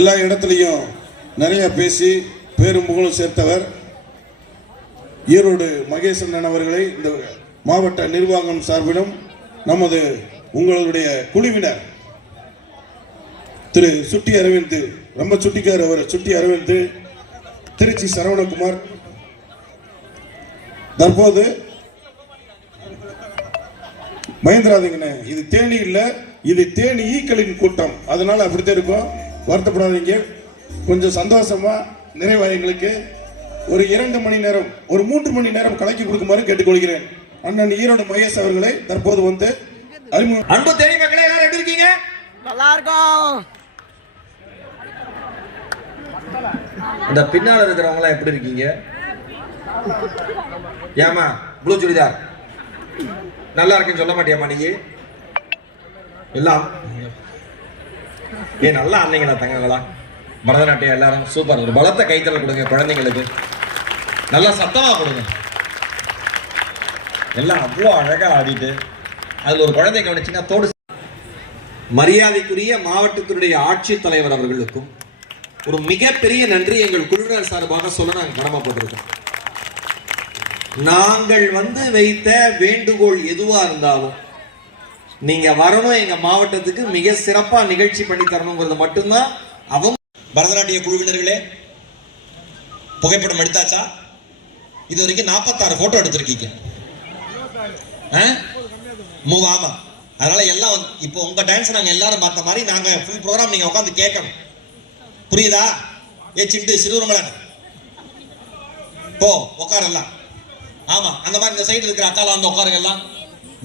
எல்லா இடத்துலையும் நிறைய பேசி பேரும் புகழும் சேர்த்தவர் ஈரோடு மகேசன் அவர்களை இந்த மாவட்ட நிர்வாகம் சார்பிலும் நமது உங்களுடைய குழுவினர் திரு சுட்டி அரவிந்த், ரொம்ப சுட்டிக்கார் அவர், சுட்டி அரவிந்த், திருச்சி சரவணகுமார், தற்போது மகேந்திராதீங்கண்ணே. இது தேனி இல்லை, இது தேனி ஈக்களின் கூட்டம், அதனால அப்படித்தான் இருக்கும். வருத்தப்படாதீங்க. கொஞ்சம் சந்தோஷமா நிறைவா எங்களுக்கு ஒரு 2 மணி நேரம், ஒரு 3 மணி நேரம் கலக்கி கொடுக்குமாறு கேட்டுக்கொள்கிறேன். அண்ணன் ஈரோடு மகேஷ் அவர்களை தற்போது வந்து அறிமுகம். அன்பு தேனி மக்களே, எல்லாரும் எப்படி இருக்கீங்க? நல்லா இருக்கும். இந்த பின்னால இருக்கிறவங்க எல்லாம் எப்படி இருக்கீங்க? ஏமா ப்ளூ சுடிதார் நல்லா இருக்குன்னு சொல்ல மாட்டியாமா நீ? எல்லாம் ஏன் நல்லா ஆனீங்களா தங்கங்களா? பரதநாட்டியம் எல்லாரும் சூப்பர். ஒரு பலத்த கைத்தறல் கொடுங்க குழந்தைங்களுக்கு, நல்லா சத்தமா கொடுங்க. எல்லாம் அவ்வளோ அழகா ஆடிட்டு அதுல ஒரு குழந்தை கவனிச்சுன்னா தோடு. மரியாதைக்குரிய மாவட்டத்தினுடைய ஆட்சித்தலைவர் அவர்களுக்கும் ஒரு மிகப்பெரிய நன்றி எங்கள் குழுவினர் சார்பாக சொல்ல நாங்கள் கடமைப்பட்டிருக்கோம். நாங்கள் வந்து வைத்த வேண்டுகோள் எதுவா இருந்தாலும் நீங்க வரணும், எங்க மாவட்டத்துக்கு மிக சிறப்பா நிகழ்ச்சி பண்ணி தரணுங்கிறது மட்டும்தான். அவங்க பரதநாட்டிய குழுவினர்களே புகைப்படம் எடுத்தாச்சா? இது வரைக்கும் 46 போட்டோ எடுத்திருக்கீங்க. ஆமா, அதனால எல்லாம் இப்போ உங்க டான்ஸ் நாங்க எல்லாரும் பார்த்த மாதிரி நாங்க ஃபுல் ப்ரோக்ராம் நீங்க உட்காந்து கேட்கணும். புரியுதா? சிண்டு சிறுவர்களாக போ உட்காரலாம். ஆமா, அந்த மாதிரி இந்த சைடு இருக்கிற அக்கால வந்து உட்காருங்க எல்லாம்.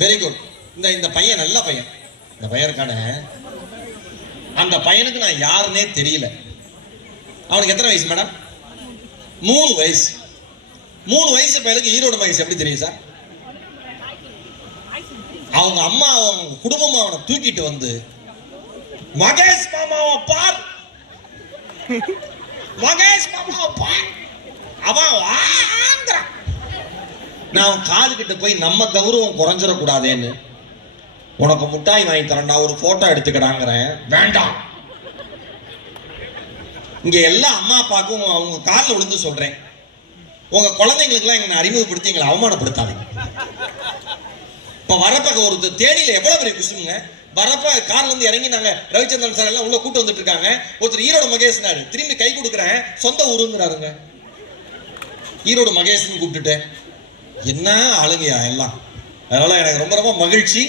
Very good. இந்த பையன் நல்ல பையன். இந்த பையன் இருக்கான, அந்த பையனுக்கு நான் யாருன்னே தெரியல. அவனுக்கு எத்தனை வயசு மேடம்? 3 வயசு. 3 வயசு பையனுக்கு ஈரோடு மகேஷ் எப்படி தெரியும் சார்? அவங்க அம்மா அவங்க குடும்பமா அவனை தூக்கிட்டு வந்து மகேஷ் மாமாவை பார், மகேஷ் மாமாவை பார், அவன் நான் காது கிட்ட போய் நம்ம கௌரவம் குறைஞ்சிடக்கூடாதேன்னு உனக்கு முட்டாய் வாங்கி தரேன், நான் ஒரு போட்டோ எடுத்துக்கிறாங்கிறேன். வேண்டாம். இங்க எல்லா அம்மா அப்பாவுக்கும் அவங்க காலில் விழுந்து சொல்றேன், உங்க குழந்தைங்களுக்கு எல்லாம் எங்களை அறிமுகப்படுத்தி எங்களை அவமானப்படுத்தாதீங்க. இப்ப வரப்ப ஒரு தேனியில எவ்வளவு பெரிய குசுங்க. வரப்ப கார்ல இருந்து இறங்கி நாங்க ரவிச்சந்திரன் சார் எல்லாம் உள்ள கூட்டு வந்துட்டு இருக்காங்க. ஒருத்தர் ஈரோடு மகேஷ்னாரு, திரும்பி கை கொடுக்குறேன், சொந்த ஊருங்கிறாருங்க. ஈரோடு மகேஷ்னு கூப்பிட்டுட்டேன். என்ன ஆளுங்கயா எல்லாம். அதனால எனக்கு ரொம்ப ரொம்ப மகிழ்ச்சி.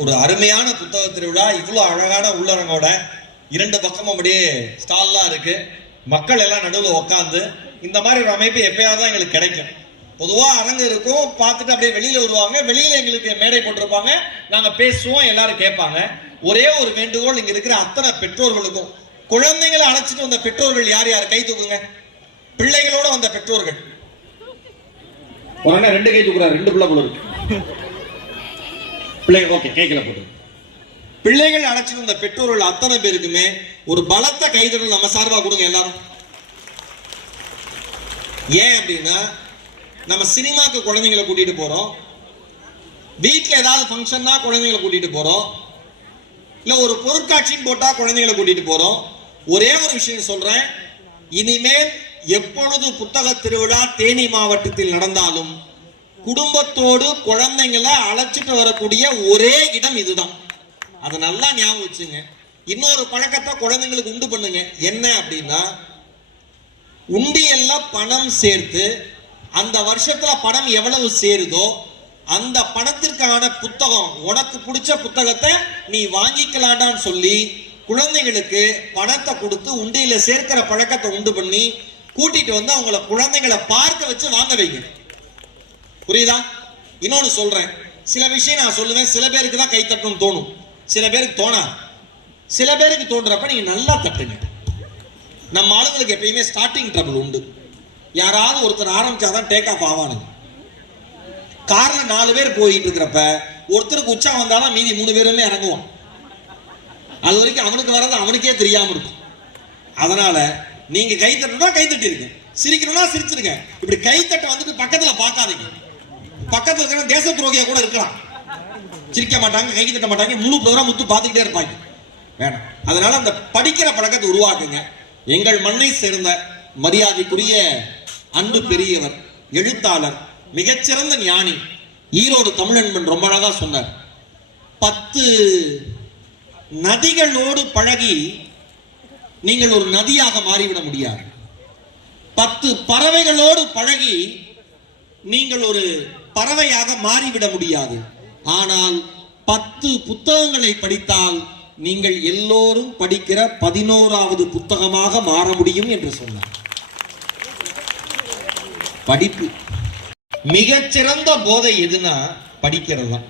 ஒரு அருமையான புத்தக திருவிழா, இவ்வளவு அழகான உள்ளரங்கோட 2 பக்கமும் அப்படியே ஸ்டால்லாம் இருக்கு. மக்கள் எல்லாம் நடுவில் உட்காந்து இந்த மாதிரி ஒரு அமைப்பு எப்பயாவது தான் எங்களுக்கு கிடைக்கும். பொதுவா அரங்கு இருக்கும், பார்த்துட்டு அப்படியே வெளியில வருவாங்க. வெளியில எங்களுக்கு மேடை போட்டிருப்பாங்க, நாங்க பேசுவோம், எல்லாரும் கேட்பாங்க. ஒரே ஒரு வேண்டுகோள், இங்க இருக்கிற அத்தனை பெற்றோர்களுக்கும், குழந்தைகளை அழைச்சிட்டு வந்த பெற்றோர்கள் யார் யார் கை தூக்குங்க. பிள்ளைகளோட வந்த பெற்றோர்கள் உடனே 2 கை தூக்குறாரு. 2 பிள்ளை போல இருக்கு. பிள்ளைகள் ஓகே, கைகளை போட்டு பிள்ளைகள் அழைச்சிட்டு வந்த பெற்றோர்கள் அத்தனை பேருக்குமே ஒரு பலத்த கைதடல் நம்ம சார்பா கொடுங்க எல்லாரும். ஏன் அப்படின்னா, நம்ம சினிமாக்கு குழந்தைங்களை கூட்டிட்டு போறோம், வீட்டில் ஏதாவது ஃபங்க்ஷன்னா குழந்தைங்களை கூட்டிட்டு போறோம், இல்ல ஒரு பொருட்காட்சின்னு போட்டா குழந்தைங்களை கூட்டிட்டு போறோம். ஒரே ஒரு விஷயம் சொல்றேன், இனிமேல் எப்பொழுது புத்தக திருவிழா தேனி மாவட்டத்தில் நடந்தாலும் குடும்பத்தோடு குழந்தைங்களை அழைச்சிட்டு வரக்கூடிய ஒரே இடம் இதுதான். அதை நல்லா ஞாபகம் வச்சுங்க. இன்னொரு பழக்கத்தை குழந்தைங்களுக்கு உண்டு பண்ணுங்க. என்ன அப்படின்னா, உண்டியல்ல பணம் சேர்த்து அந்த வருஷத்துல பணம் எவ்வளவு சேருதோ அந்த பணத்திற்கான புத்தகம், உனக்கு பிடிச்ச புத்தகத்தை நீ வாங்கிக்கலாண்டான்னு சொல்லி குழந்தைங்களுக்கு பணத்தை கொடுத்து உண்டியில சேர்க்கிற பழக்கத்தை உண்டு பண்ணி கூட்டிட்டு வந்து அவங்கள குழந்தைங்களை பார்க்க வச்சு வாங்க வைங்க. புரியுதா? இன்னொன்னு சொல்றேன், சில விஷயம் நான் சொல்லுவேன், சில பேருக்கு தான் கை தட்டணும் தோணும், சில பேருக்கு தோணாது. சில பேருக்கு தோன்றப்ப நீங்க நல்லா தட்டுங்க. நம்ம ஆளுங்களுக்கு எப்பயுமே ஸ்டார்டிங் ட்ரபிள் உண்டு. யாராவது ஒருத்தர் ஆரம்பிச்சாதான் டேக் ஆஃப் ஆவானுங்க. கார்ல 4 பேர் போயிட்டு இருக்கிறப்ப ஒருத்தருக்கு உச்சா வந்தாலும் மீதி 3 பேருமே இறங்குவான். அது வரைக்கும் அவனுக்கு வர்றது அவனுக்கே தெரியாம இருக்கும். அதனால நீங்க கை தட்டணும், கை தட்டிருங்க, சிரிக்கணும்னா சிரிச்சிருங்க. இப்படி கை தட்ட வந்துட்டு பக்கத்துல பார்க்காதீங்க. பக்கத்துல இருக்கிற தேச துரோகியா கூட இருக்கலாம், சிரிக்க மாட்டாங்க, கை தட்ட மாட்டாங்க, முழு ப்ரோக்ராம் முத்து பார்த்துக்கிட்டே இருப்பாங்க. வேணாம். அதனால அந்த படிக்கிற பழக்கத்தை உருவாக்குங்க. எங்கள் மண்ணை சேர்ந்த மரியாதைக்குரிய அன்பு பெரியவர், எழுத்தாளர், மிகச்சிறந்த ஞானி, ஈரோடு தமிழன்பன் ரொம்ப அழகா சொன்னார். 10 நதிகளோடு பழகி நீங்கள் ஒரு நதியாக மாறிவிட முடியாது. 10 பறவைகளோடு பழகி நீங்கள் ஒரு பறவையாக மாறிவிட முடியாது. ஆனால் 10 புத்தகங்களை படித்தால் நீங்கள் எல்லோரும் படிக்கிற 11வது புத்தகமாக மாற முடியும் என்று சொன்னார். படிப்பு மிகச்சிறந்த போதை எதுனா படிக்கிறது தான்.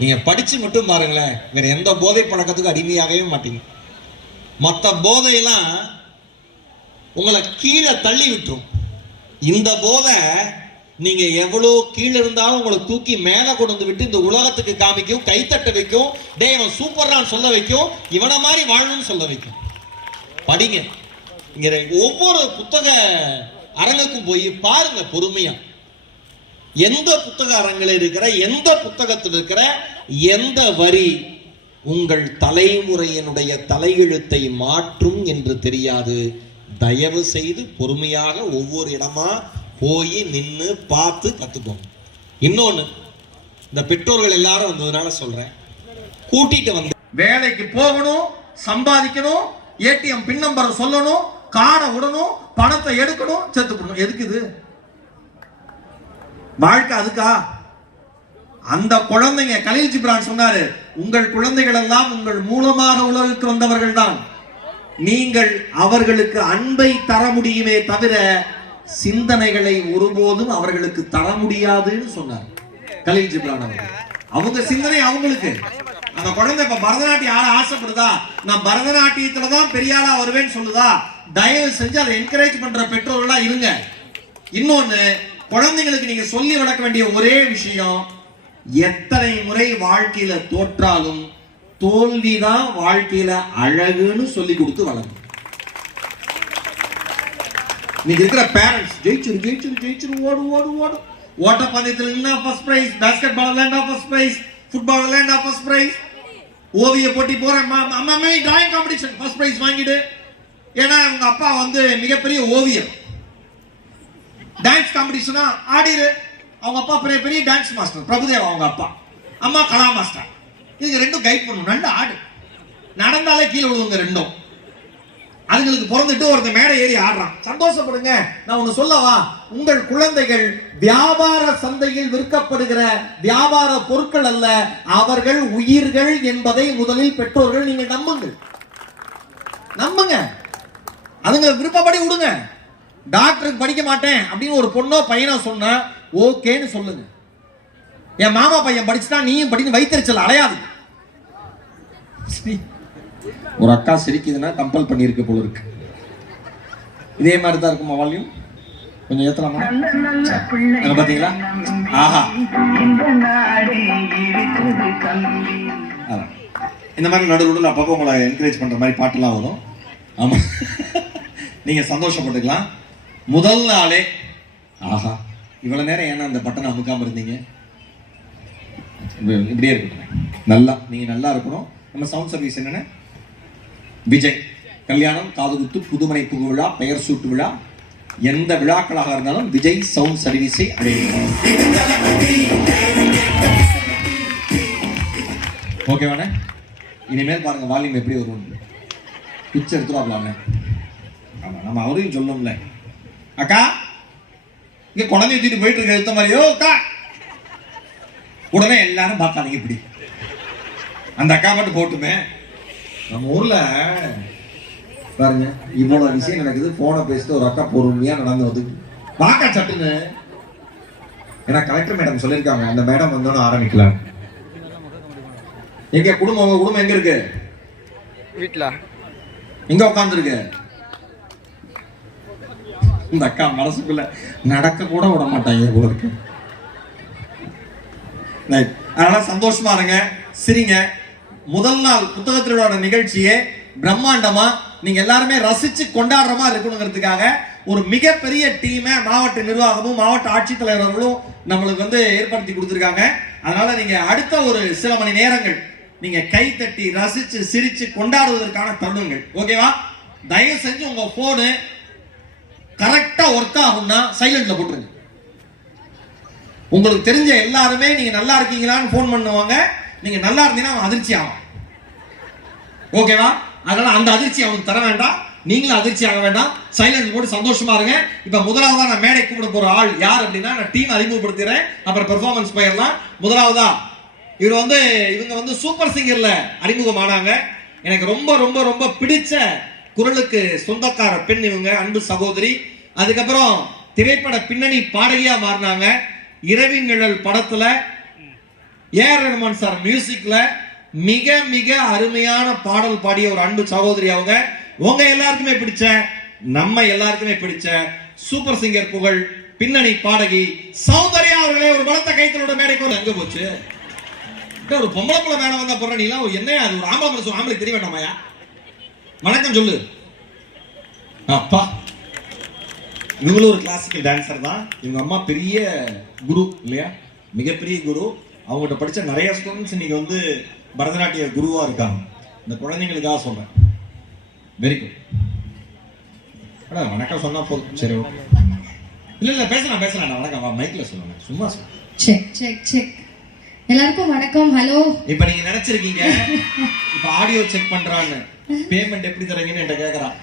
நீங்க படிச்சு மட்டும் பாருங்களேன், வேற எந்த போதை பழக்கத்துக்கு அடிமையாகவே மாட்டீங்க. மற்ற போதையெல்லாம் உங்களை கீழே தள்ளி விட்டுரும். இந்த போதை நீங்க எவ்வளவு கீழே இருந்தாலும் உங்களை தூக்கி மேல கொண்டு விட்டு இந்த உலகத்துக்கு காமிக்கும், கைத்தட்ட வைக்கும், டே இவன் சூப்பர்ரான்னு சொல்ல வைக்கும், இவனை மாதிரி வாழணும்னு சொல்ல வைக்கும். படிங்க. இங்க ஒவ்வொரு புத்தக அரங்குக்கும் போய் பாருங்க பொறுமையா. எந்த புத்தக அரங்கில் இருக்கிற எந்த புத்தகத்தில் இருக்கிற எந்த வரி உங்கள் தலைமுறையினுடைய தலையெழுத்தை மாற்றும் என்று தெரியாது. தயவு செய்து பொறுமையாக ஒவ்வொரு இடமா போய் நின்று பார்த்து கத்துக்கோங்க. இன்னொன்னு, இந்த பெற்றோர்கள் எல்லாரும் வந்ததுனால சொல்றேன், கூட்டிட்டு வந்து வேலைக்கு போகணும், சம்பாதிக்கணும், ஏடிஎம் பின் நம்பரை சொல்லணும், காரை விடணும், பணத்தை எடுக்கணும், செத்து போடணும். எதுக்கு இது வாழ்க்கை? அதுக்கா? அந்த குழந்தைங்க, கலீல் ஜிப்ரான் சொன்னாரு, உங்கள் குழந்தைகள் எல்லாம் உங்கள் மூலமாக உலகுக்கு வந்தவர்கள் தான். நீங்கள் அவர்களுக்கு அன்பை தர முடியுமே தவிர சிந்தனைகளை ஒருபோதும் அவர்களுக்கு தர முடியாதுன்னு சொன்னார் கலீல் ஜிப்ரான் அவர்கள். அவங்க சிந்தனை அவங்களுக்கு. அந்த குழந்தை இப்ப பரதநாட்டியம் ஆட ஆசைப்படுதா, நான் பரதநாட்டியத்துல தான் பெரிய ஆளா வருவேன்னு சொல்லுதா, தயவு செஞ்சு அதை என்கரேஜ் பண்ற பெற்றோர்களா இருங்க. இன்னொன்னு, குழந்தைங்களுக்கு நீங்க சொல்லி வளர்க்க வேண்டிய ஒரே விஷயம், எத்தனை முறை வாழ்க்கையில தோற்றாலும் தோல்விதான் வாழ்க்கையில அழகுன்னு சொல்லி கொடுத்து வளர்ந்து. நீங்க இருக்கிற பேரண்ட்ஸ் ஜெயிச்சிரு ஜெயிச்சிரு ஜெயிச்சிரு ஓடு ஓடு ஓடு, ஓட்ட பந்தயத்தில் என்ன ஃபர்ஸ்ட் பிரைஸ், பாஸ்கெட் பால் லேண்டா ஃபர்ஸ்ட் பிரைஸ், ஃபுட்பால் லேண்டா ஃபர்ஸ்ட் பிரைஸ், ஓவிய போட்டி போறேன் அம்மா டிராயிங் காம்படிஷன் ஃபர்ஸ்ட் பிரைஸ் வாங்கிடு. ஏன்னா உங்க அப்பா வந்து மிகப்பெரிய ஓவியர். டான்ஸ் காம்படிஷனா ஆடிரு. அவங்க அப்பா பெரிய பெரிய டான்ஸ் மாஸ்டர் பிரபுதேவா, அவங்க அப்பா. அம்மா கலா மாஸ்டர். இதுங்க ரெண்டும் கைட் பண்ணும். நல்ல ஆடு, நடந்தாலே கீழே விழுவுங்க ரெண்டும். அதுங்களுக்கு பிறந்துட்டு ஒருத்தர் மேடை ஏறி ஆடுறான், சந்தோஷப்படுங்க. நான் ஒண்ணு சொல்லவா, உங்கள் குழந்தைகள் வியாபார சந்தையில் விற்கப்படுகிற வியாபார பொருட்கள் அல்ல, அவர்கள் உயிர்கள் என்பதை முதலில் பெற்றோர்கள் நீங்க நம்புங்கள். நம்புங்க. அதுங்க விருப்பப்படி விடுங்க. டாக்டருக்கு படிக்க மாட்டேன் அப்படின்னு ஒரு பொண்ணோ பையனோ சொன்னா ஓகேன்னு சொல்லுங்க. என் மாமா பையன் படிச்சுட்டா நீயும் படின்னு வைத்தறிச்சல் அலையாது. ஒரு அக்கா சிரிக்குதுன்னா கம்பல் பண்ணிருக்கு போல இருக்கு. இதே மாதிரி தான் இருக்குமா வால்யூம்? கொஞ்சம் ஏத்தலாமா? பாத்தீங்களா? ஆஹா, இந்த மாதிரி நடுவுல அப்பப்போ உங்களை என்கரேஜ் பண்ற மாதிரி பாட்டுலாம் வரும். ஆமா, நீங்க சந்தோஷப்பட்டுக்கலாம். முதல் நாளே ஆஹா, இவ்வளவு நேரம் ஏன்னா அந்த பட்டனை அமுக்காம இருந்தீங்க, இப்படியே இருக்கட்டும். நல்லா நீங்க நல்லா இருக்கணும். நம்ம சவுண்ட் சர்வீஸ் என்னென்ன, விஜய் கல்யாணம், காதுகுத்து, புதுமனை புகு விழா, பெயர் சூட்டு விழா, எந்த விழாக்களாக இருந்தாலும் விஜய் சவுண்ட் சர்வீஸை அடையணும். ஓகேவானே? இனிமேல் பாருங்க வால்யூம் எப்படி வரும். பிச்சை எடுத்துருவாங்களாங்க. ஆமா, நம்ம அவரையும் சொல்லணும்ல. அக்கா இங்க குழந்தைய தூக்கிட்டு போயிட்டு இருக்க எடுத்த மாதிரியோ அக்கா, உடனே எல்லாரும் பார்த்தாங்க இப்படி. அந்த அக்கா மட்டும் போட்டுமே. நம்ம ஊர்ல பாருங்க இவ்வளவு விஷயம் நடக்குது. போனை பேசிட்டு ஒரு அக்கா பொறுமையா நடந்து வந்து பாக்கா சட்டுன்னு. ஏன்னா கலெக்டர் மேடம் சொல்லியிருக்காங்க, அந்த மேடம் வந்தோன்னு ஆரம்பிக்கலாம். எங்க குடும்பம், உங்க குடும்பம் எங்க இருக்கு? வீட்டுல. எங்க உட்காந்துருக்கு? இந்த அக்கா மனசுக்குள்ள நடக்க கூட விட மாட்டாங்க போல இருக்கு. அதனால சந்தோஷமா இருங்க, சிரிங்க. முதல் நாள் புத்தக திருவிழாவோட நிகழ்ச்சியே பிரம்மாண்டமா நீங்க எல்லாருமே ரசிச்சு கொண்டாடுற மாதிரி இருக்கணுங்கிறதுக்காக ஒரு மிகப்பெரிய டீமை மாவட்ட நிர்வாகமும் மாவட்ட ஆட்சித்தலைவர்களும் நம்மளுக்கு வந்து ஏற்படுத்தி கொடுத்துருக்காங்க. அதனால நீங்க அடுத்த ஒரு சில மணி நேரங்கள் நீங்க கை தட்டி ரசிச்சு சிரிச்சு கொண்டாடுவதற்கான தருணங்கள். ஓகேவா? தயவு செஞ்சு உங்க போனு கரெக்டா ஒர்க் ஆகும்னா சைலண்ட்ல போட்டுருங்க. உங்களுக்கு தெரிஞ்ச எல்லாருமே நீங்க நல்லா இருக்கீங்களான்னு போன் பண்ணுவாங்க. நீங்க நல்லா இருந்தீங்கன்னா அவன் அதிர்ச்சி ஆகும். ஓகேவா? அதனால அந்த அதிர்ச்சி அவனுக்கு தர வேண்டாம், நீங்களும் அதிர்ச்சி ஆக வேண்டாம். சைலண்ட் போட்டு சந்தோஷமா இருங்க. இப்ப முதலாவதா நான் மேடை கூப்பிட போற ஆள் யார் அப்படின்னா, நான் டீம் அறிமுகப்படுத்துறேன், அப்புறம் பெர்ஃபார்மன்ஸ் போயிடலாம். முதலாவதா இவங்க வந்து சூப்பர் சிங்கர்ல அறிமுகமானாங்க. எனக்கு ரொம்ப ரொம்ப ரொம்ப பிடிச்ச குரலுக்கு சொந்தக்கார பெண் இவங்க, அன்பு சகோதரி. அதுக்கப்புறம் திரைப்பட பின்னணி பாடகியா மாறினாங்க. இரவின் நிழல் படத்துல ஏஆர் ரஹ்மான் சார் மியூசிக்ல மிக மிக அருமையான பாடல் பாடிய ஒரு அன்பு சகோதரி அவங்க. உங்க எல்லாருக்குமே பிடிச்ச, நம்ம எல்லாருக்குமே பிடிச்ச சூப்பர் சிங்கர் புகழ் பின்னணி பாடகி சௌந்தர்யா அவர்களே ஒரு பலத்த கைத்தலோட மேடைக்கு எங்க போச்சு? ஒரு பொம்பளை புள்ள மேடம் வந்தா போற நீ எல்லாம் என்ன? அது ஒரு ஆம்பளை மனுஷன், ஆம்பளைக்கு தெரிய வேண்டாமாயா? வணக்கம் சொல்லு. அப்பா, இவங்களும் ஒரு கிளாசிக்கல் டான்சர் தான். இவங்க அம்மா பெரிய குரு இல்லையா, மிகப்பெரிய குரு. அவங்ககிட்ட படிச்ச நிறைய ஸ்டூடெண்ட்ஸ் இன்னைக்கு வந்து பரதநாட்டிய குருவா இருக்காங்க. இந்த குழந்தைங்களுக்காக சொல்றேன். Very good. வணக்கம் சொன்னா போதும். சரி, இல்ல பேசலாம். வணக்கம் மைக்ல சொல்லுங்க, சும்மா சொல்லுங்க. Check check check. எல்லாருக்கும் வணக்கம். ஹலோ. இப்ப நீங்க நினைச்சிருக்கீங்க இப்ப ஆடியோ செக் பண்றான்னு, பேமெண்ட் எப்படி தரீங்கன்னு என்கிட்ட கேக்குறான்.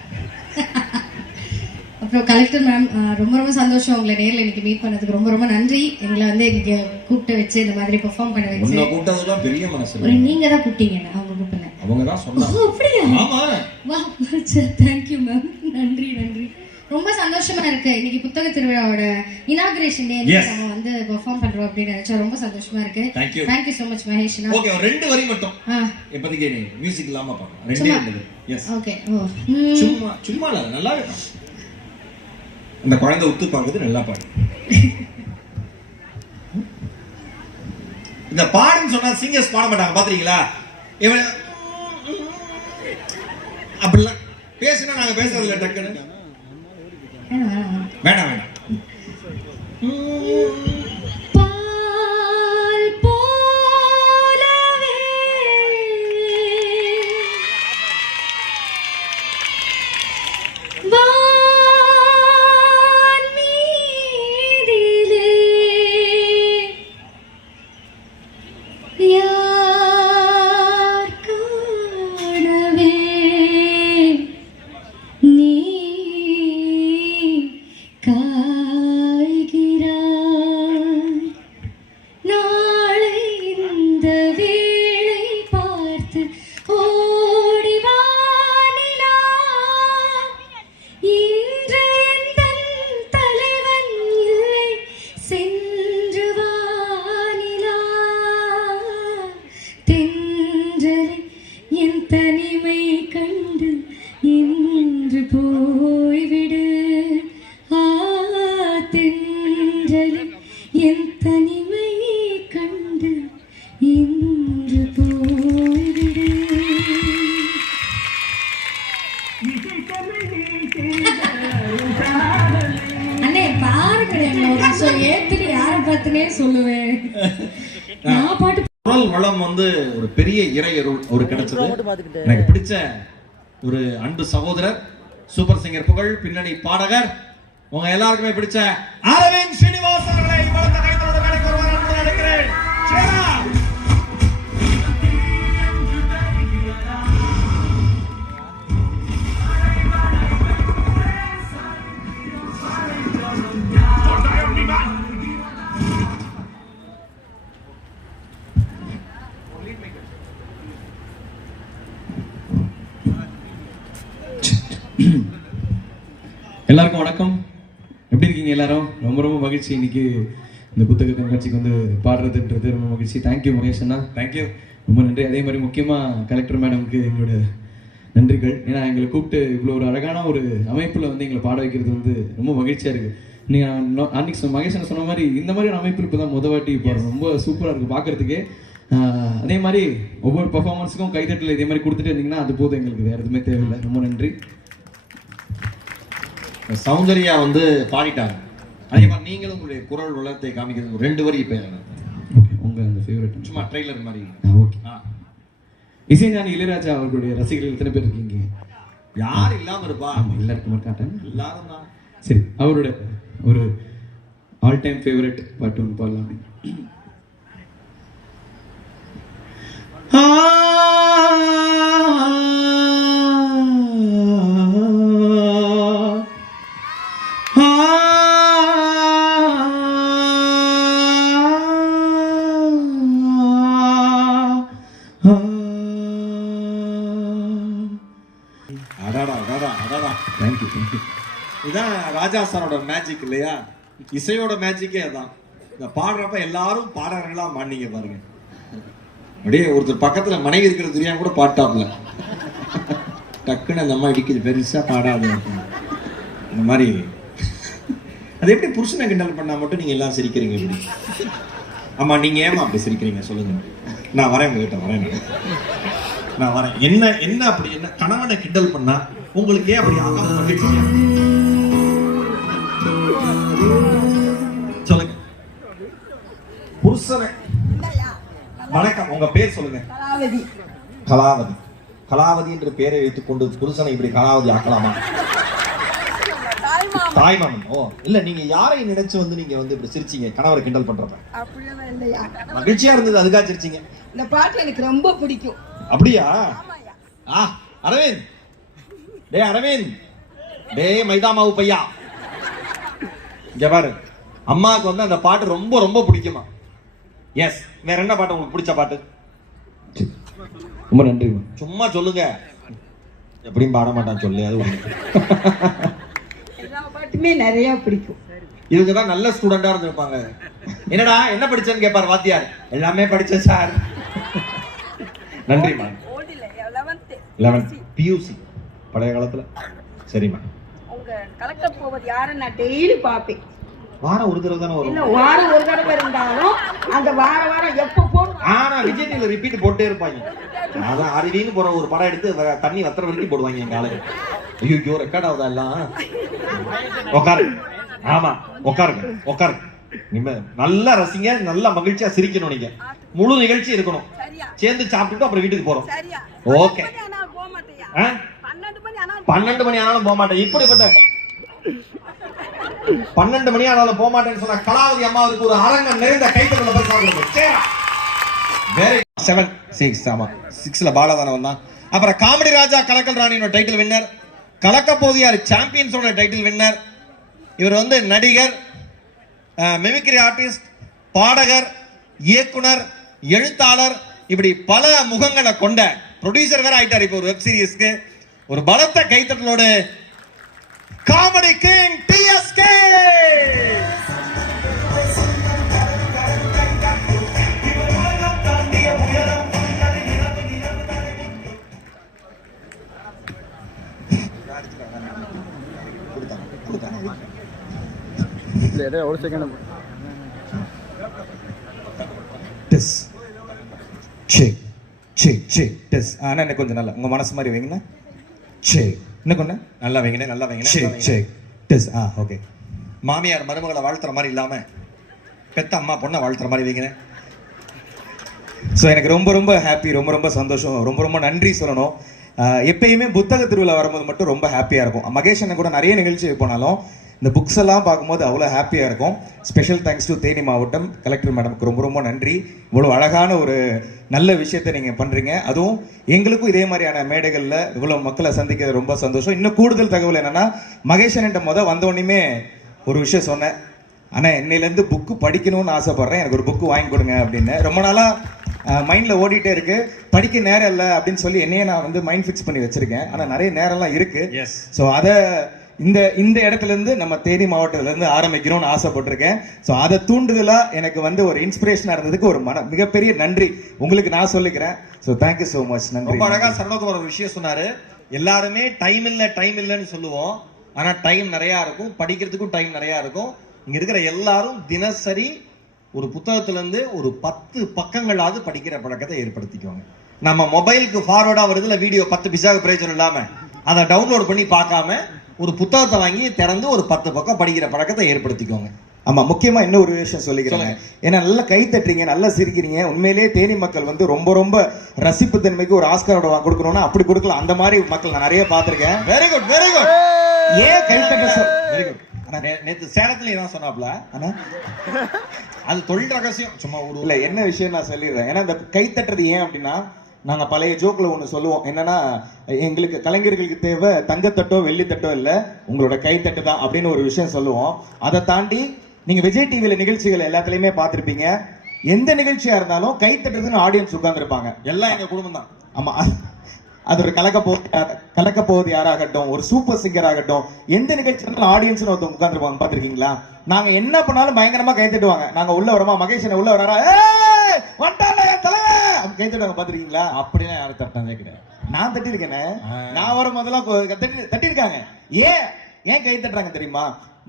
அப்புறம் கலெக்டர் மேம், ரொம்ப ரொம்ப சந்தோஷம் உங்களை நேரில் இன்னைக்கு மீட் பண்ணதுக்கு. ரொம்ப ரொம்ப நன்றி. எங்களை வந்து இன்னைக்கு கூப்பிட்டு வச்சு இந்த மாதிரி பெர்ஃபார்ம் பண்ண வச்சு. உன்னை கூப்பிட்டதுலாம் பெரிய மனசு. நீங்க தான் கூப்பிட்டீங்க, அவங்க கூப்பிடல. அவங்க தான் சொன்னாங்க. அப்படியா? ஆமா. வா, தேங்க் யூ மேம். நன்றி நன்றி. ரொம்ப சந்தோஷமா இருக்கு. இன்னைக்கு புத்தக திருவிழாவோட இனாகுரேஷன் டே நம்ம வந்து பெர்ஃபார்ம் பண்றோம் அப்படின்னு நினைச்சா ரொம்ப சந்தோஷமா இருக்கு. Thank you so much Mahesh. Okay, ஒரு ரெண்டு வரி மட்டும் இப்போதைக்கு நீ மியூசிக் இல்லாம பாருங்க. ரெண்டு. எஸ். ஓகே. சும்மா இல்ல, நல்லா இருக்கும். அந்த குழந்தை உத்து பாக்குது, நல்லா பாடு. இந்த பாடுன்னு சொன்னா சிங்கர்ஸ் பாட மாட்டாங்க, பாத்துறீங்களா? இவன் அப்படிலாம் பேசுனா நாங்க பேசுறதுல டக்குன்னு வேண்டாம். அண்ணே பாருங்க, ஏத்திரி யார பார்த்துனே சொல்லுவேன். நான் பாட்டு குரல் வளம் வந்து ஒரு பெரிய இறையருள் ஒரு கிடைச்சது. எனக்கு பிடிச்ச ஒரு அன்பு சகோதரர், சூப்பர் சிங்கர் புகழ் பின்னணி பாடகர், உங்க எல்லாருக்குமே பிடிச்ச அரவிந்த் ஸ்ரீனிவாஸ் அவர்களை பலத்த கைத்தலோட மேடைக்கு வருவார் என்று நினைக்கிறேன். எல்லாருக்கும் வணக்கம். எப்படி இருக்கீங்க எல்லாரும்? ரொம்ப ரொம்ப மகிழ்ச்சி இன்னைக்கு இந்த புத்தக கண்காட்சிக்கு வந்து பாடுறதுன்றது ரொம்ப மகிழ்ச்சி. தேங்க்யூ மகேஷ் அண்ணா, தேங்க்யூ, ரொம்ப நன்றி. அதே மாதிரி முக்கியமாக கலெக்டர் மேடமுக்கு எங்களோட நன்றிகள். ஏன்னா எங்களை கூப்பிட்டு இவ்வளோ ஒரு அழகான ஒரு அமைப்பில் வந்து எங்களை பாட வைக்கிறது வந்து ரொம்ப மகிழ்ச்சியாக இருக்குது. நீங்கள் அன்னைக்கு மகேஷ் அண்ணா சொன்ன மாதிரி இந்த மாதிரி ஒரு அமைப்பு இப்போ தான் வாட்டி போகிறோம். ரொம்ப சூப்பராக இருக்குது பார்க்குறதுக்கு. அதே மாதிரி ஒவ்வொரு பர்ஃபார்மன்ஸுக்கும் கைதட்டில் இதே மாதிரி கொடுத்துட்டு இருந்தீங்கன்னா அது போதும், எங்களுக்கு வேறு எதுவுமே தேவையில்லை. ரொம்ப நன்றி. சௌந்தர்யா வந்து பாடிட்டாங்க. அதே மாதிரி நீங்களும் உங்களுடைய குரல் வளத்தை காமிக்கிறது ரெண்டு வரி இப்போ உங்க அந்த ஃபேவரட் சும்மா ட்ரெய்லர் மாதிரி. ஓகே. இசைஞானி இளையராஜா அவர்களுடைய ரசிகர்கள் எத்தனை பேர் இருக்கீங்க? யார் இல்லாம இருப்பா? ஆமா, எல்லாருக்கும் இருக்காட்டாங்க. எல்லாரும் தான். சரி, அவரோட ஒரு ஆல் டைம் ஃபேவரட் பாட்டு ஒன்று பாடலாம். அடாடா அடாடா அடாடா. Thank you thank you. இதான் ராஜா சாரோட மேஜிக் இல்லையா? இசையோட மேஜிக்கே அதான். இந்த பாடுறப்ப எல்லாரும் பாடகர்களா மாட்டீங்க பாருங்க. அப்படியே ஒருத்தர் பக்கத்துல மனைவி இருக்கிறது தெரியாம கூட பாட்டாப்ல டக்குன்னு அந்த அம்மா இடிக்குது, பெருசா பாடாது இந்த மாதிரி. அது எப்படி புருஷனை கிண்டல் பண்ணா மட்டும் நீங்க எல்லாம் சிரிக்கிறீங்க எப்படி? ஆமா, நீங்க ஏமா அப்படி சிரிக்கிறீங்க சொல்லுங்க. நான் வரேன் உங்ககிட்ட, வரேன் நான் வரேன். என்ன என்ன அப்படி என்ன கணவனை கிண்டல் பண்ணா உங்களுக்கு ஏன் அப்படி ஆகாம மகிழ்ச்சியா? சொல்லுங்க. புருஷனை வணக்கம், உங்க பேர் சொல்லுங்க. கலாவதி. கலாவதி. கலாவதி என்று பேரை வைத்துக் கொண்டு புருஷனை இப்படி கலாவதி ஆக்கலாமா? தாய்மாமன். ஓ இல்ல, நீங்க யாரை நினைச்சு வந்து நீங்க வந்து இப்படி சிரிச்சீங்க கணவரை கிண்டல் பண்றப்ப? அப்படியெல்லாம் இல்லையா? மகிழ்ச்சியா இருந்தது அதுக்காக சிரிச்சீங்க? இந்த பாட்டு எனக்கு ரொம்ப பிடிக்கும். அப்படியா? அரவிந்த், டே அரவிந்த், டே மைதா மாவு பையா, இங்க பாரு. அம்மாவுக்கு வந்து அந்த பாட்டு ரொம்ப ரொம்ப பிடிக்குமா? எஸ். வேற என்ன பாட்டு உங்களுக்கு பிடிச்ச பாட்டு? ரொம்ப நன்றி. சும்மா சொல்லுங்க. எப்படியும் பாட மாட்டான் சொல்லு. அது எல்லா பாட்டுமே நிறைய பிடிக்கும். இவங்க தான் நல்ல ஸ்டூடெண்டா இருந்திருப்பாங்க. என்னடா என்ன படிச்சேன்னு கேட்பாரு வாத்தியார். எல்லாமே படிச்சேன் சார். நன்றிமா. 11th PUC பழைய காலத்துல. சரிம்மா. உங்க கலெக்டர் போவது யாரை நான் டெய்லி பாப்பேன். வாரம் ஒரு தடவை தானே வரும். இல்ல, வாரம் ஒரு தடவை இருந்தாலும் அந்த வாரம் எப்ப போடுவாங்க? ஆனா விஜய் டிவில ரிப்பீட் போட்டே இருப்பாங்க. அதான் அருவின்னு போற ஒரு படம் எடுத்து தண்ணி வத்துற வரைக்கும் போடுவாங்க எங்க ஆளு. ஐயோ ரெக்கார்ட் ஆகுதா எல்லாம்? உட்காரு. ஆமா உட்காருங்க, உட்காருங்க. நீங்க நல்லா ரசிங்க, நல்லா மகிழ்ச்சியா சிரிக்கணும். நீங்க முழு நிகழ்ச்சி இருக்கணும். சேர்ந்து சாப்பிட்டுட்டு அப்புறம் வீட்டுக்கு போறோம். ஓகே. 12 மணி ஆனாலும் போக மாட்டேன். இப்படிப்பட்ட 12 மணி ஆனாலும் போக மாட்டேன்னு சொன்ன கலாவதி அம்மாவுக்கு ஒரு அரங்கம் நிறைந்த கைத்தட்டல பரிசு. வேற 7 6 ஆமா 6ல பாலதானவன் தான். அப்புறம் காமெடி ராஜா கலக்கல் ராணியோட டைட்டில் வின்னர், கலக்க போதியார் சாம்பியன்ஸோட டைட்டில் வின்னர். இவர் வந்து நடிகர், மிமிக்ரி ஆர்டிஸ்ட், பாடகர், இயக்குனர், எழுத்தாளர், இப்படி பல முகங்களை கொண்ட ப்ரொடியூசர் வேற ஆயிட்டார் இப்போ ஒரு வெப் சீரிஸ்க்கு. ஒரு பலத்த கைத்தட்டலோடு காமெடி கிங் TSK. அண்ணா கொஞ்சம் நல்லா உங்க மனசு மாதிரி வைங்கண்ணா. இன்னும் கொஞ்சம் நல்லா வைங்கண்ணே, நல்லா வைங்கண்ணே. ஓகே. மாமியார் மருமகளை வாழ்த்துற மாதிரி இல்லாம பெத்த அம்மா பொண்ணை வாழ்த்துற மாதிரி வைங்கண்ணே. ஸோ எனக்கு ரொம்ப ரொம்ப ஹாப்பி, ரொம்ப ரொம்ப சந்தோஷம், ரொம்ப ரொம்ப நன்றி சொல்லணும். எப்பயுமே புத்தக திருவிழா வரும்போது மட்டும் ரொம்ப ஹாப்பியாக இருக்கும். மகேஷ் அண்ணன் கூட நிறைய நிகழ்ச்சி போனாலும் இந்த புக்ஸ் எல்லாம் பார்க்கும்போது அவ்வளோ ஹாப்பியாக இருக்கும். ஸ்பெஷல் தேங்க்ஸ் டு தேனி மாவட்டம் கலெக்டர் மேடம்க்கு ரொம்ப ரொம்ப நன்றி. இவ்வளோ அழகான ஒரு நல்ல விஷயத்தை நீங்கள் பண்ணுறீங்க. அதுவும் எங்களுக்கும் இதே மாதிரியான மேடைகளில் இவ்வளோ மக்களை சந்திக்கிறது ரொம்ப சந்தோஷம். இன்னும் கூடுதல் தகவல் என்னென்னா, மகேஷ் அண்ணன் வந்தோடனே ஒரு விஷயம் சொன்னேன். ஆனால் என்னையிலேருந்து புக்கு படிக்கணும்னு ஆசைப்பட்றேன், எனக்கு ஒரு புக்கு வாங்கி கொடுங்க அப்படின்னு. ரொம்ப நாளாக மைண்டில் ஓடிட்டே இருக்கு. படிக்க நேரம் இல்லை அப்படின்னு சொல்லி என்னையே நான் மைண்ட் ஃபிக்ஸ் பண்ணி வச்சிருக்கேன். ஆனால் நிறைய நேரம்லாம் இருக்கு. ஸோ அதை இந்த இடத்துல இருந்து நம்ம தேனி மாவட்டத்துல இருந்து ஆரம்பிக்கணும்னு ஆசைப்பட்டிருக்கேன். ஸோ அதை தூண்டுதலா எனக்கு ஒரு இன்ஸ்பிரேஷனா இருந்ததுக்கு ஒரு மிகப்பெரிய நன்றி உங்களுக்கு நான் சொல்லிக்கிறேன். So thank you so much. நன்றி. ரொம்ப அழகா சரவணகுமார் ஒரு விஷயம் சொன்னாரு. எல்லாருமே டைம் இல்லைன்னு சொல்லுவோம். ஆனா டைம் நிறைய இருக்கும், படிக்கிறதுக்கும் டைம் நிறைய இருக்கும். இங்க இருக்கிற எல்லாரும் தினசரி ஒரு புத்தகத்துல இருந்து ஒரு 10 பக்கங்களாவது படிக்கிற பழக்கத்தை ஏற்படுத்திக்குவாங்க. நம்ம மொபைலுக்கு ஃபார்வர்டா வருதுல வீடியோ 10 பைசாவுக்கு பிரயோஜனம் இல்லாம அதை டவுன்லோட் பண்ணி பார்க்காம ஒரு புத்தகத்தை வாங்கி திறந்து ஒரு 10 பக்கம் படிக்கிற பழக்கத்தை ஏற்படுத்திக்கோங்க. ஆமா, முக்கியமா இன்னும் ஒரு விஷயம் சொல்லிக்கிறேன். ஏன்னா நல்லா கை தட்டுறீங்க, நல்லா சிரிக்கிறீங்க. உண்மையிலேயே தேனி மக்கள் வந்து ரொம்ப ரொம்ப ரசிப்பு தன்மைக்கு ஒரு ஆஸ்கார் அவார்டு கொடுக்கணும்னா அப்படி கொடுக்கலாம். அந்த மாதிரி மக்கள் நான் நிறைய பார்த்திருக்கேன். Very good very good. ஏன் கை தட்ட வெரி குட். நேத்து சேலத்துல இதான் சொன்னாப்ல. ஆனா அது தொழில் ரகசியம். சும்மா ஒரு இல்ல, என்ன விஷயம் நான் சொல்லிடுறேன். ஏன்னா இந்த கை தட்டுறது ஏன் அப்படின்னா, நாங்க பழைய ஜோக்ல ஒண்ணு சொல்லுவோம். என்னன்னா, எங்களுக்கு கலைஞர்களுக்கு தேவை தங்கத்தட்டோ வெள்ளித்தட்டோ இல்ல, உங்களோட கைத்தட்டு தான் அப்படின்னு ஒரு விஷயம் சொல்லுவோம். அதை தாண்டி நீங்க விஜய் டிவில நிகழ்ச்சிகள் எல்லாத்துலயுமே பார்த்திருப்பீங்க. எந்த நிகழ்ச்சியா இருந்தாலும் கை தட்டுறதுன்னு ஆடியன்ஸ் உட்கார்ந்துருப்பாங்க. எல்லாம் எங்க குடும்பம் தான். ஆமா, அது ஒரு கலக்க போவது யாராகட்டும், ஒரு சூப்பர் சிங்கர் ஆகட்டும், எந்த நிகழ்ச்சி இருந்தாலும் ஆடியன்ஸ் ஒருத்தவங்க உட்கார்ந்துருப்பாங்க. பாத்திருக்கீங்களா? நாங்க என்ன பண்ணாலும் பயங்கரமா கை தட்டுவாங்க. நாங்க உள்ள வரமா, மகேஷ் உள்ள வராரா, கை தட்டுவாங்க. பாத்திருக்கீங்களா? அப்படிலாம் யாரும் தட்டினதே கிடையாது. நான் தட்டிருக்கேனே. நான் வரும் போதெல்லாம் தட்டிருக்காங்க. ஏன் கை தட்டுறாங்க தெரியுமா?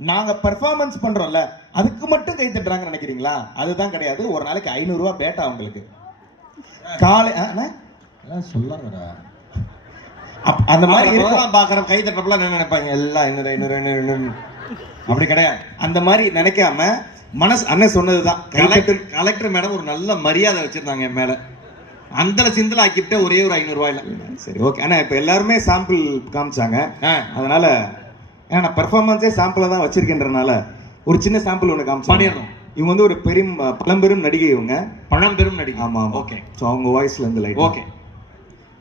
நாங்க பெர்ஃபார்மன்ஸ் பண்றோம்ல, அதுக்கு மட்டும் கை தட்டுறாங்கன்னு நினைக்கிறீங்களா? அதுதான் கிடையாது. ஒரு நாளைக்கு 500 ரூபாய் பேட்டா அவங்களுக்கு. காலை சொல்லாங்கடா. அந்த மாதிரி பாக்குற கை தட்டப்பெல்லாம் என்ன நினைப்பாங்க, எல்லாம் இன்னொரு அப்படி கிடையாது. அந்த மாதிரி நினைக்காம மனசு அண்ணன் சொன்னதுதான். கலெக்டர் மேடம் ஒரு நல்ல மரியாதை வச்சிருந்தாங்க என் மேல. அந்த சிந்தல ஆக்கிட்டு ஒரே ஒரு 500 ரூபாயில. சரி, ஓகே. ஆனா இப்ப எல்லாருமே சாம்பிள் காமிச்சாங்க. அதனால ஏன்னா நான் பெர்ஃபார்மன்ஸே சாம்பிளா தான் வச்சிருக்கேன்றனால ஒரு சின்ன சாம்பிள் ஒன்று காமிச்சு பண்ணிடணும். இவங்க வந்து ஒரு பழம்பெரும் நடிகை. இவங்க பழம்பெரும் நடிகை. ஆமா, ஓகே. ஸோ அவங்க வாய்ஸ்ல இருந்து லைட். ஓகே.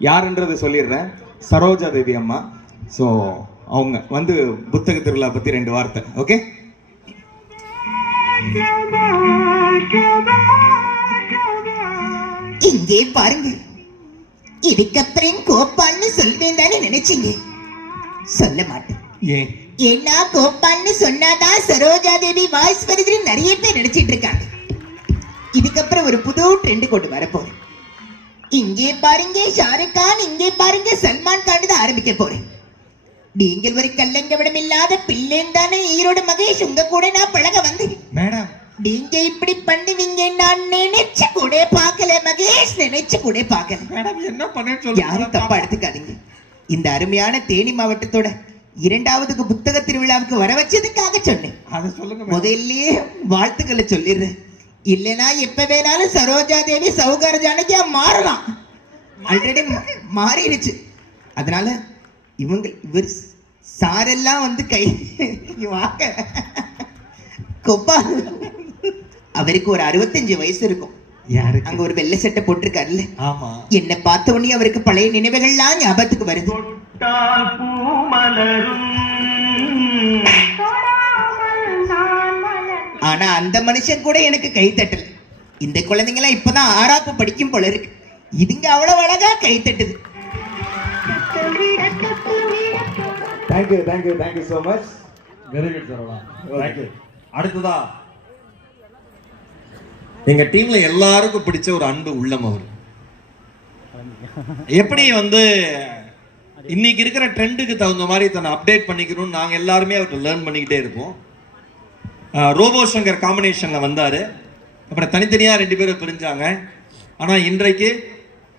யாருன்றதை சொல்லிடுறேன். சரோஜா தேவி அம்மா. ஸோ அவங்க வந்து புத்தக திருவிழா பத்தி 2 வார்த்தை. ஓகே. இங்கே பாருங்க, இதுக்கப்புறம் கோபால்னு சொல்வேன் தானே நினைச்சீங்க? சொல்ல மாட்டேன். ஏன்னா கோபால்னு சொன்னாதான் சரோஜா தேவி வாய்ஸ் வருதுன்னு நிறைய பேர் நினைச்சிட்டு இருக்காங்க. இதுக்கப்புறம் ஒரு புது ட்ரெண்ட் கொண்டு வரப்போறேன். இங்கே பாருங்க ஷாருக் கான், இங்கே பாருங்க சல்மான் கான் தான் ஆரம்பிக்க போறேன். நீங்கள் ஒரு கல்லங்கவிடம் இல்லாத பிள்ளைன்னு தானே ஈரோடு மகேஷ் உங்க கூட நான் பழக வந்தேன். மேடம், நீங்க இப்படி பண்ணுவீங்க நான் நினைச்சு கூட பார்க்கல மகேஷ், நினைச்சு கூட பார்க்கல. மேடம் என்ன பண்ண யாரும் தப்பா எடுத்துக்காதீங்க. இந்த அருமையான தேனி மாவட்டத்தோட 2வது புத்தக திருவிழாவுக்கு வர வச்சதுக்காக சொன்னேன். அதை சொல்லுங்க. முதல்லயே வாழ்த்துக்களை சொல்லிடுறேன். இல்லைன்னா எப்ப வேணாலும் சரோஜா தேவி சௌகார ஜானகியா மாறலாம். ஆல்ரெடி மாறிடுச்சு. அதனால இவர் சாரெல்லாம் வந்து கை வாங்க. கோபால் அவருக்கு ஒரு 65 வயசு இருக்கும். அங்க ஒரு வெள்ளை சட்டை போட்டிருக்காருல்ல, என்ன பார்த்த உடனே அவருக்கு பழைய நினைவுகள்லாம் ஞாபகத்துக்கு வருது. ஆனா அந்த மனுஷன் கூட எனக்கு கை தட்டல. இந்த குழந்தைங்க எல்லாம் இப்பதான் 6ஆப்பு படிக்கும் போல இருக்கு. இதுங்க அவ்வளவு அழகா கை தட்டுது. Thank you so much. Very good Saravana. Thank you. அடுத்ததா எங்க டீம்ல எல்லாருக்கும் பிடிச்ச ஒரு அன்பு உள்ளம் அவர். எப்படி வந்து இன்னைக்கு இருக்கிற ட்ரெண்டுக்கு தகுந்த மாதிரி தன்னை அப்டேட் பண்ணிக்கணும்னு நாங்க எல்லாருமே அவர்கிட்ட லேர்ன் பண்ணிக்கிட்டே இருப்போம். ரோபோ சங்கர் காம்பினேஷன்ல வந்தாரு. அப்புறம் தனித்தனியா 2 பேரும் பிரிஞ்சாங்க. ஆனா இன்றைக்கு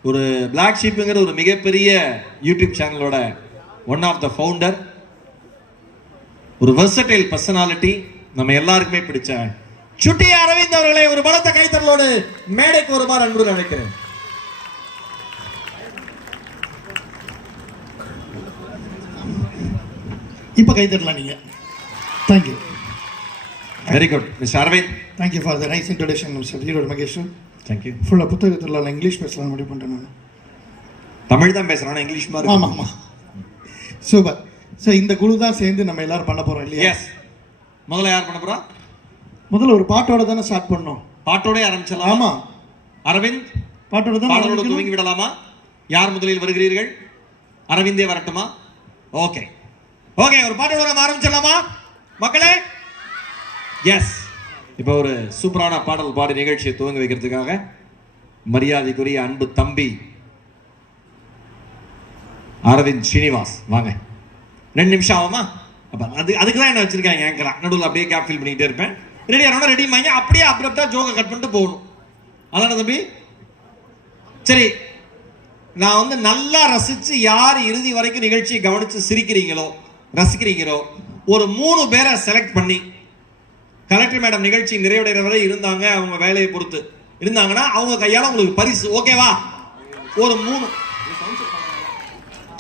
ஒரு பிளாக் ஷீப்புங்கிற ஒரு மிகப்பெரிய யூடியூப் சேனலோட ஒன் ஆஃப் த ஃபவுண்டர், ஒரு வெர்சடைல் பர்சனாலிட்டி, நம்ம எல்லாருக்குமே பிடிச்ச சுட்டி அரவிந்த் அவர்களை ஒரு பலத்த கைத்தறலோடு மேடைக்கு வருமாறு அன்பு நினைக்கிறேன். இப்ப கைத்தறலாம் நீங்க. Thank you. Very good mister Aravind. Thank you for the nice introduction mister Erode Mahesh. Thank you. ஃபுல்லாக புத்தகத்தில் இங்கிலீஷ் பேசலாம் முடிவு பண்ணிட்டேன் நான். தமிழ் தான் பேசுறேன், இங்கிலீஷ் மாதிரி. ஆமாம். சூப்பர். ஸோ இந்த குழு தான் சேர்ந்து நம்ம எல்லாரும் பண்ண போறோம் இல்லையா? எஸ். முதல்ல யார் பண்ண போறா? முதல்ல ஒரு பாட்டோட தானே ஸ்டார்ட் பண்ணோம். பாட்டோட ஆரம்பிச்சலாம். ஆமா அரவிந்த், பாட்டோட தான் துவங்கி விடலாமா? யார் முதலில் வருகிறீர்கள்? அரவிந்தே வரட்டுமா? ஓகே ஓகே, ஒரு பாட்டோட நம்ம ஆரம்பிச்சிடலாமா மக்களே? எஸ். இப்போ ஒரு சூப்பரான பாடல் பாடி நிகழ்ச்சியை துவங்கி வைக்கிறதுக்காக மரியாதைக்குரிய அன்பு தம்பி அரவிந்த் ஸ்ரீனிவாஸ் வாங்க. 2 நிமிஷம் ஆகுமா? அப்ப அதுக்கு தான் என்ன வச்சிருக்காங்க ஏங்கரா. நடுவில் அப்படியே கேப் ஃபில் பண்ணிக்கிட்டே இருப்பேன். ரெடி ஆனோட ரெடி வாங்க, அப்படியே அப்ரப்டா ஜோக்கை கட் பண்ணிட்டு போகணும். அதான தம்பி? சரி, நான் வந்து நல்லா ரசிச்சு யார் இறுதி வரைக்கும் நிகழ்ச்சியை கவனிச்சு சிரிக்கிறீங்களோ ரசிக்கிறீங்களோ ஒரு 3 பேரை செலக்ட் பண்ணி கலெக்டர் மேடம் நிகழ்ச்சி நிறைவடைகிற வரை இருந்தாங்க, அவங்க வேலையை பொறுத்து இருந்தாங்கன்னா அவங்க கையால உங்களுக்கு பரிசு. ஓகேவா? ஒரு 3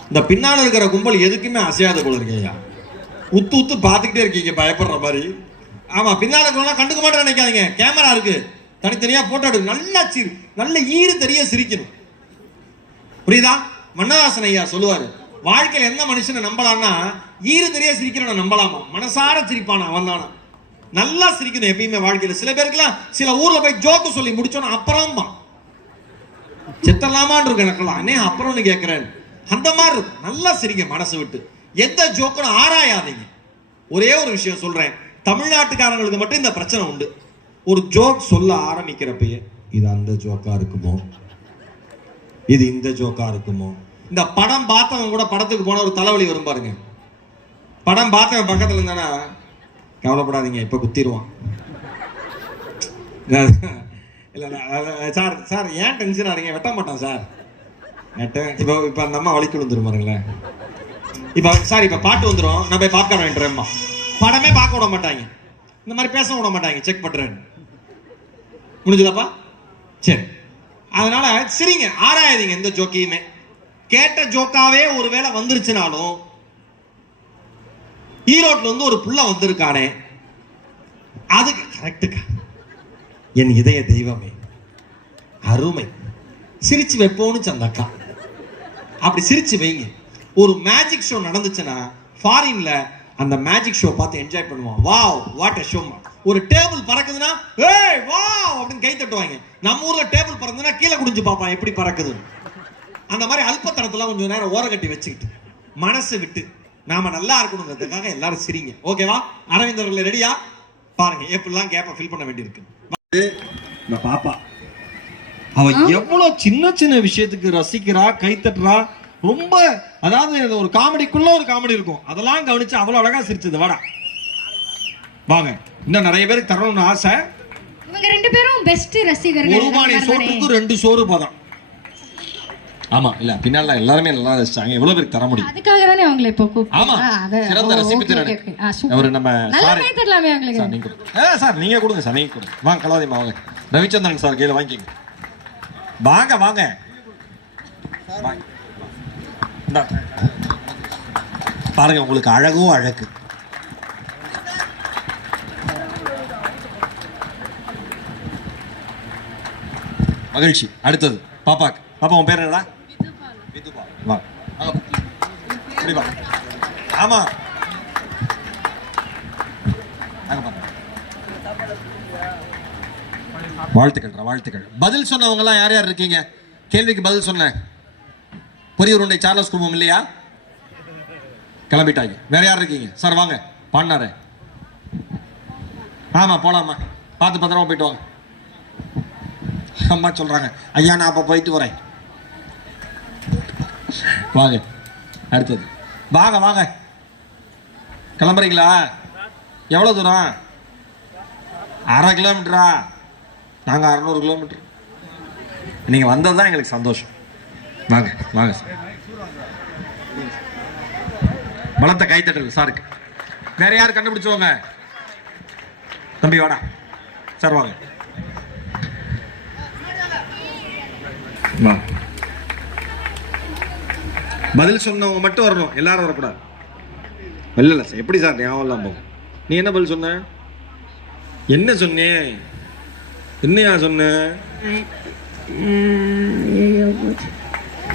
இந்த பின்னால இருக்கிற கும்பல் எதுக்குமே அசையாத போல இருக்கீங்க. உத்து உத்து பார்த்துக்கிட்டே இருக்கீங்க பயப்படுற மாதிரி. ஆமா, பின்னால இருக்கிறவங்க கண்டுக்க மாட்டேன்னு நினைக்காதீங்க. கேமரா இருக்கு, தனித்தனியா போட்டோ எடுக்கு. நல்லா நல்ல ஈறு தெரிய சிரிக்கணும். புரியுதா? மன்னதாசன் ஐயா சொல்லுவாரு, வாழ்க்கையில் எந்த மனுஷனை நம்பலாம்னா ஈறு தெரிய சிரிக்கிறவனை நம்பலாமா, மனசார சிரிப்பானா வந்தானா. நல்லா சிரிக்கணும் எப்பயுமே வாழ்க்கையில. சில பேருக்குலாம் சில ஊர்ல போய் ஜோக்கு சொல்லி முடிச்சோன்னா அப்புறமா செத்தலாமான் இருக்கு எனக்கெல்லாம். அண்ணே அப்புறம்னு கேட்கிறேன். அந்த மாதிரி இருக்கும். நல்லா சிரிங்க மனசு விட்டு. எந்த ஜோக்குன்னு ஆராயாதீங்க. ஒரே ஒரு விஷயம் சொல்றேன், தமிழ்நாட்டுக்காரங்களுக்கு மட்டும் இந்த பிரச்சனை உண்டு. ஒரு ஜோக் சொல்ல ஆரம்பிக்கிறப்பயே இது அந்த ஜோக்கா இருக்குமோ, இது இந்த ஜோக்கா இருக்குமோ. இந்த படம் பார்த்தவங்க கூட படத்துக்கு போன ஒரு தலைவலி வரும் பாருங்க. படம் பார்த்தவன் பக்கத்துல இருந்தானா கவலைப்படாதீங்க, இப்ப குத்திடுவான். இல்ல சார் சார் ஏன் டென்ஷன் ஆறீங்க, வெட்ட மாட்டான் சார். இப்போ இப்ப அந்த அம்மா வலிக்கு விழுந்துரும் பாருங்களேன். இப்ப சார் இப்ப பாட்டு வந்துடும், நான் போய் பாப்கார்ன் வாங்கிட்டுறேன்மா. படமே பார்க்க விட மாட்டாங்க, இந்த மாதிரி பேச விட மாட்டாங்க. செக் பண்றேன், முடிஞ்சதாப்பா? சரி. அதனால சிரிங்க, ஆராயாதீங்க எந்த ஜோக்கையுமே. கேட்ட ஜோக்காவே ஒருவேளை வந்துருச்சுனாலும், ஈரோட்ல இருந்து ஒரு புள்ள வந்திருக்கானே அதுக்கு கரெக்டுக்கா என் இதய தெய்வமே அருமை சிரிச்சு வைப்போன்னு சந்தக்கா. அப்படி சிரிச்சு வைங்க. ஒரு மேஜிக் ஷோ நடந்துச்சுன்னா ஃபாரின்ல அந்த மேஜிக் ஷோ பார்த்து என்ஜாய் பண்ணுவான். Wow what a show. ஒரு டேபிள் பறக்குதுன்னா ஏய் வாவ் அப்படின்னு கை தட்டுவாங்க. நம்ம ஊர்ல டேபிள் பறக்குதுன்னா கீழே குடிஞ்சு பார்ப்பான் எப்படி பறக்குது. அந்த மாதிரி அல்பத்தனத்துல கொஞ்சம் நேரம் ஓர கட்டி வச்சுக்கிட்டு மனசு விட்டு நாம நல்லா இருக்கணுங்கிறதுக்காக எல்லாரும் சிரிங்க. ஓகேவா? அரவிந்த் அவர்கள் ரெடியா? பாருங்க எப்படிலாம் கேப்பை ஃபில் பண்ண வேண்டியிருக்கு. இந்த பாப்பா அவ எவ்வளவு சின்ன சின்ன விஷயத்துக்கு ரசிக்கிறா, கை தட்டுறா. ரொம்ப அதாவது ஒரு காமெடிக்குள்ள ஒரு காமெடி இருக்கும், அதெல்லாம் கவனிச்சு அவ்வளவு அழகா சிரிச்சது. வாடா வாங்க, இன்னும் நிறைய பேருக்கு தரணும்னு ஆசை. இவங்க 2 பேரும் பெஸ்ட் ரசிகர்கள். ஒரு மாடி சோற்றுக்கு 2 சோறு பதம். ஆமா இல்ல பின்னால எல்லாருமே நல்லா ரசிச்சாங்க. எவ்வளவு பேருக்கு தர முடியும்? அதுக்காக தானே அவங்களை இப்போ ஆமா சிறந்த ரசிப்பு திறன். அவர் நம்ம நல்லா கேட்டலாமே உங்களுக்கு. சார் நீங்க சார் நீங்க கொடுங்க சார், நீங்க கொடுங்க. வாங்க கலாவதிமா வாங்க. ரவிச்சந்திரன் சார் கையில வாங்கிக்கங்க. வாங்க வாங்க பாருங்க, உங்களுக்கு அழகோ அழகு. மகிழ்ச்சி. அடுத்தது பாப்பாக்கு. பாப்பா உன் பேர் என்னடா? வா வா. ஆமா வாழ்த்துக்கள் வாழ்த்துக்கள். பதில் சொன்னவங்க எல்லாம் யார் யார் இருக்கீங்க? கேள்விக்கு பதில் சொன்ன பொரியூர் உண்டை சார்லஸ் குடும்பம் இல்லையா? கிளம்பிட்டாங்க. வேற யார் இருக்கீங்க? சார் வாங்க பாடினாரு. ஆமா போலாமா, பார்த்து பத்திரமா போயிட்டு வாங்க. அம்மா சொல்றாங்க ஐயா நான் அப்ப போயிட்டு வரேன். வாங்க அடுத்தது. வாங்க வாங்க கிளம்புறீங்களா? எவ்வளவு தூரம்? 1/2 கிலோமீட்டரா? நாங்க 600 கிலோமீட்டர். நீங்க வந்ததுதான் எங்களுக்கு சந்தோஷம். வாங்க வாங்க சார். பலத்த கைத்தட்டல் சாருக்கு. வேற யாரு கண்டுபிடிச்சுவாங்க? தம்பி வாடா சார் வாங்க. பதில் சொன்னவங்க மட்டும் வரணும், எல்லாரும் வரக்கூடாது. இல்ல சார் எப்படி சார் ஞாபகம் இல்லாம போகும். நீ என்ன பதில் சொன்ன? என்ன சொன்னேன்? என்னையா சொன்ன?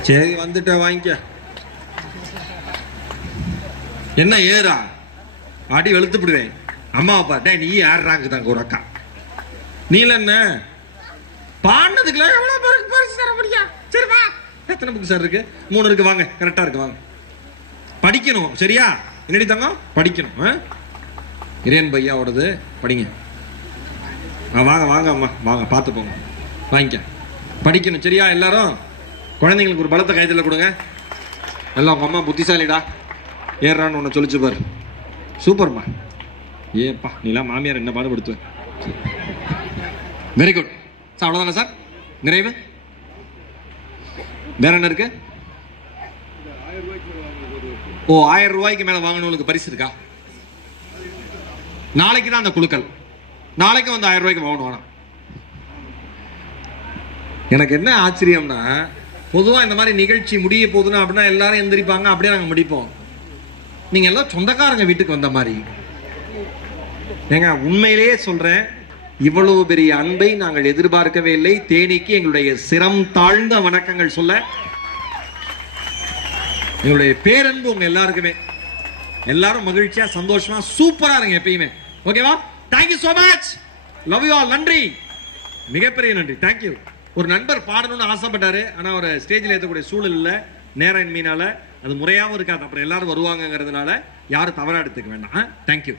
சரி வந்துட்ட வாங்கிக்க. என்ன ஏறா அடி வெளுத்து விடுவேன். அம்மாவை பார்த்தா நீ யாருறாங்க தாங்க ஒரு அக்கா. நீல என்ன பாடினதுக்குலாம் எவ்வளவு பேருக்கு பரிசு தர முடியும்? சரி வா. எத்தனை புக்கு சார் இருக்கு? 3 இருக்கு. வாங்க கரெக்டா இருக்கு. வாங்க படிக்கணும் சரியா? என்னடி தங்கம் படிக்கணும். இறையன் பையாவோடது படிங்க. வாங்க வாங்க அம்மா வாங்க பார்த்து போங்க. வாங்கிக்க படிக்கணும் சரியா? எல்லாரும் குழந்தைங்களுக்கு ஒரு பலத்த கைத்துல கொடுங்க. எல்லாம் உங்க அம்மா புத்திசாலிடா ஏறான்னு ஒன்று சொல்லிச்சு பாரு. சூப்பர்மா. ஏப்பா நீலாம் மாமியார் என்ன பாடுபடுத்துவேன். Very good sir. அவ்வளோதானே சார்? நிறைவு. வேற என்ன இருக்கு? ஓ 1000 ரூபாய்க்கு மேல வாங்கினவங்களுக்கு பரிசு இருக்கா? நாளைக்கு தான் அந்த குழுக்கள். நாளைக்கு வந்து 1000 ரூபாய்க்கு வாங்கணும் வேணாம். எனக்கு என்ன ஆச்சரியம்னா, பொதுவா இந்த மாதிரி நிகழ்ச்சி முடிய போகுதுன்னா அப்படின்னா எல்லாரும் எந்திரிப்பாங்க, அப்படியே நாங்க முடிப்போம். நீங்க எல்லாம் சொந்தக்காரங்க வீட்டுக்கு வந்த மாதிரி. ஏங்க உண்மையிலேயே சொல்றேன், இவ்வளவு பெரிய அன்பை நாங்கள் எதிர்பார்க்கவே இல்லை. தேனிக்கு எங்களுடைய சிரம் தாழ்ந்த வணக்கங்கள் சொல்ல, எங்களுடைய பேரன்பு உங்க எல்லாருக்குமே. எல்லாரும் மகிழ்ச்சியா சந்தோஷமா சூப்பரா இருங்க எப்பயுமே. ஓகேவா? Thank you so much, love you all. நன்றி, மிகப்பெரிய நன்றி, தேங்க்யூ. ஒரு நண்பர் பாடணும்னு ஆசைப்பட்டாரு, ஆனா ஒரு ஸ்டேஜில் ஏற்றக்கூடிய சூழல் இல்லை, நேரம் இன்மையினால அது முறையாகவும் இருக்காது. அப்புறம் எல்லாரும் வருவாங்கங்கிறதுனால யாரும் தவறா எடுத்துக்க வேண்டாம். தேங்க்யூ.